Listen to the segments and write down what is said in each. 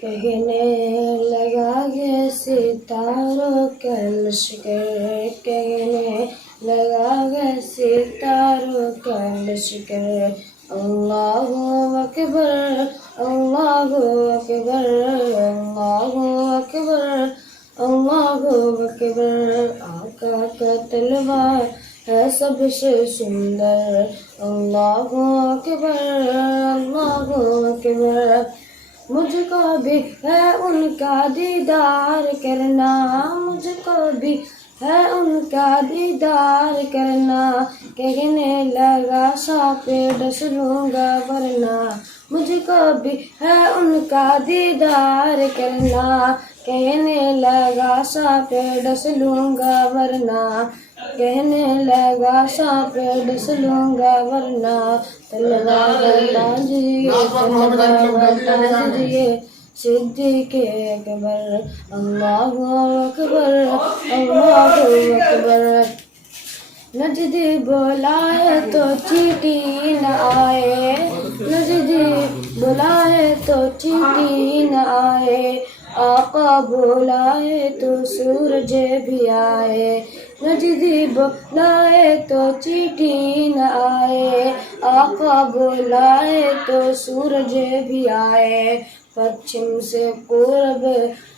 कहने लगा ये सितारों का लश्कर, कहने लगा ये सितारों का लश्कर। अल्लाहु अकबर, अल्लाहु अकबर, अल्लाहु अकबर, अल्लाहु अकबर। आका का तलवार है सबसे सुंदर। अल्लाहु अकबर, अल्लाहु अकबर। मुझको भी है उनका दीदार करना, मुझको भी है उनका दीदार करना। कहने लगा सापे डस लूँगा वरना, मुझको भी है उनका दीदार करना। कहने लगा सापे डस लूँगा वरना, कहने लगा सापे डस लूँगा वरना। तलवार ताजिए, तलवार ताजिए सिद्दीक़ अकबर। अल्लाहु अकबर, अल्लाहु अकबर। नजदी बुलाए तो चींटी न आए, नजदी बुलाए तो चींटी न आए। आका बुलाए तो सूरज भी आए, नजदी बुलाए तो चींटी न आए। आका बुलाए तो सूरज भी आए। पश्चिम से पूरब,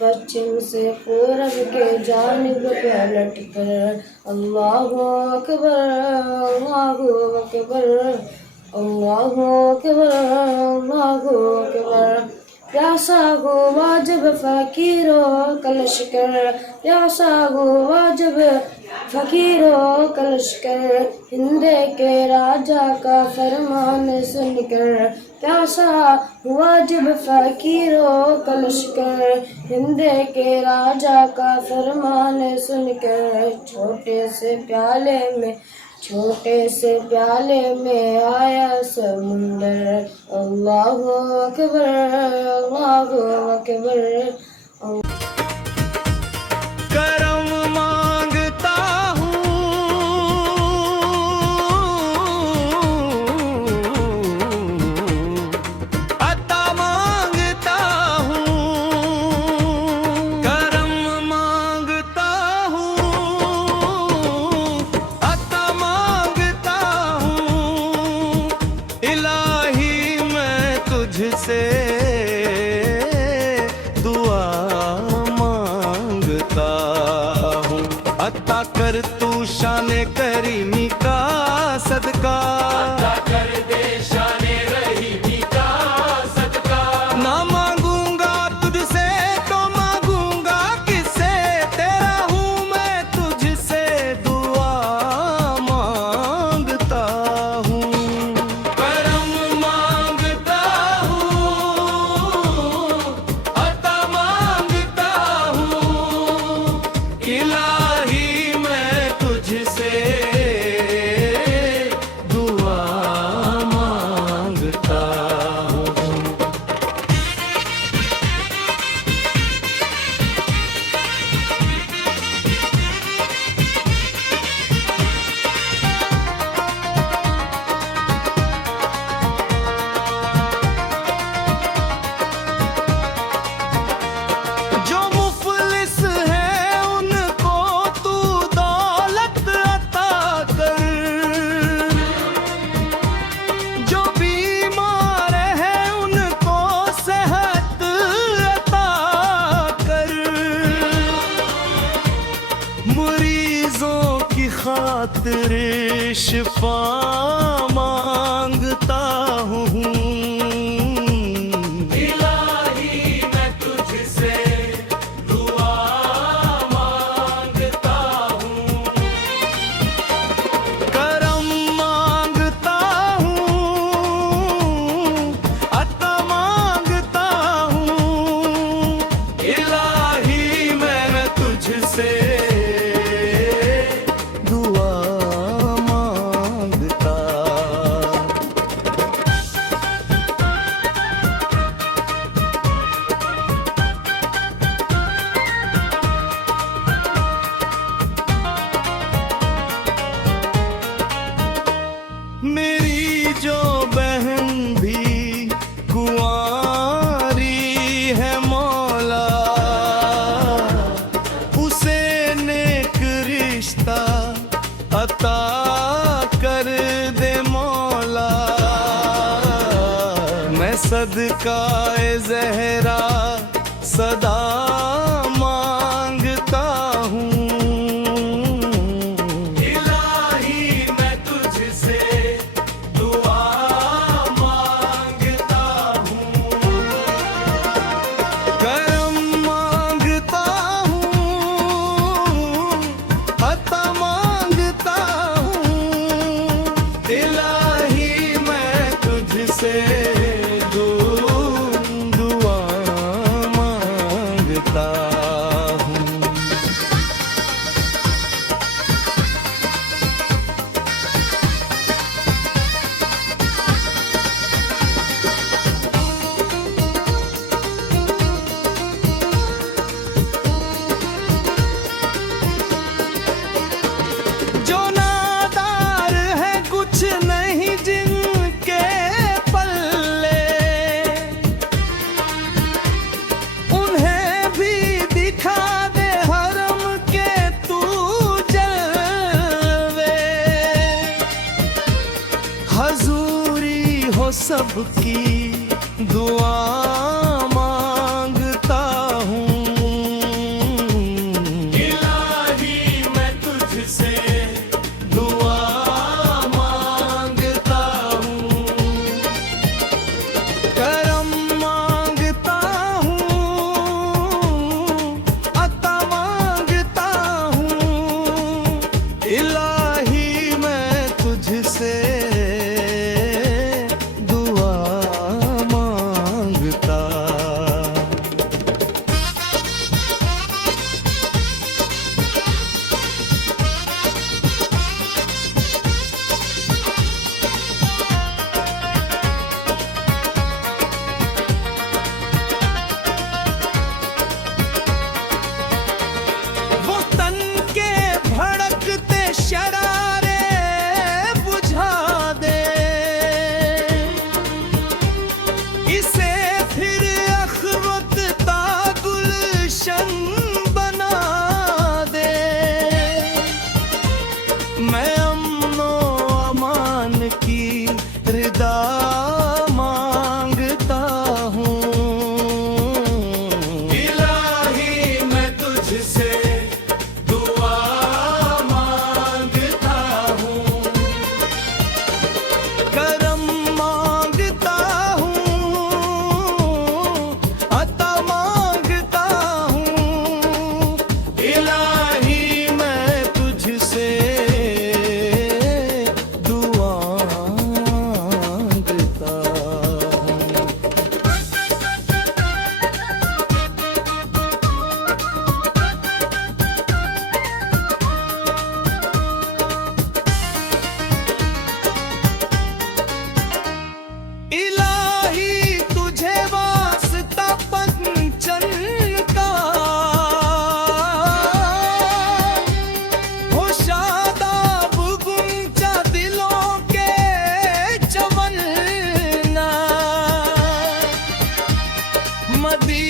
पश्चिम से पूरब के जानिब पलट कर। अल्लाहु अकबर, अल्लाहु अकबर, अल्लाहु अकबर, अल्लाहु अकबर। प्यासा हुआ जब फकीरों का लश्कर, प्यासा हुआ जब फकीरों का लश्कर। हिंद के राजा का फरमान सुनकर, प्यासा हुआ जब फकीरों का लश्कर। हिंद के राजा का फरमान सुनकर, छोटे से प्याले में, छोटे से प्याले में आया समुंदर। अल्लाहु अकबर, अल्लाहु अकबर। करम मांगता हूँ, अता मांगता हूँ। करम मांगता हूँ, अता मांगता हूँ। इलाही मैं तुझसे दुआ मांगता हूँ। अता कर तू शाने करीमी का सदका, अता कर दे शाने रहीमी का सदका। ना मांगूंगा तुझसे तो मांगूंगा किससे, तेरा हूँ मैं तुझसे दुआ मांगता हूँ। करम मांगता हूँ, अता मांगता हूँ। इलाही मैं तुझसे दुआ मांगता हूँ। जो मुफलिस है उनको तू दौलत अता कर, जो बीमार है उनको सेहत अता कर। मरीजों की खातिर शिफा मांगता हूँ। इलाही मैं तुझसे दुआ मांगता हूँ। करम मांगता हूँ, अता मांगता हूँ। इलाही मैं तुझसे दुआ मांगता सदकाए ज़हरा सदा मांगता हूँ। इलाही मैं तुझसे दुआ मांगता हूँ, करम मांगता हूँ, अता मांगता हूँ। इलाही मैं तुझसे दुआ मांगता हूँ। जो नादार है कुछ नहीं जिनके पल्ले, उन्हें भी दिखा दे हरम के तू जलवे। हजूरी हो सबकी दुआ मांगता हूँ। इलाही मैं तुझसे दुआ मांगता हूँ, करम मांगता हूँ, अता मांगता हूँ। इलाही मैं तुझसे दुआ मांगता। वो तन के भड़कते शरारे बुझा दे, इसे फिर अखवत ता गुलशन बना दे। मैं अमनो अमान की रिदा मांगता हूँ। इलाही मैं तुझसे दुआ मांगता हूँ, करम मांगता हूँ, अता मांगता हूँ। इलाही मैं तुझसे दुआ मांगता हूँ। इलाही तुझे वास्ता पंचन का, हो शादाब गुंचा दिलों के चमन ना। मदी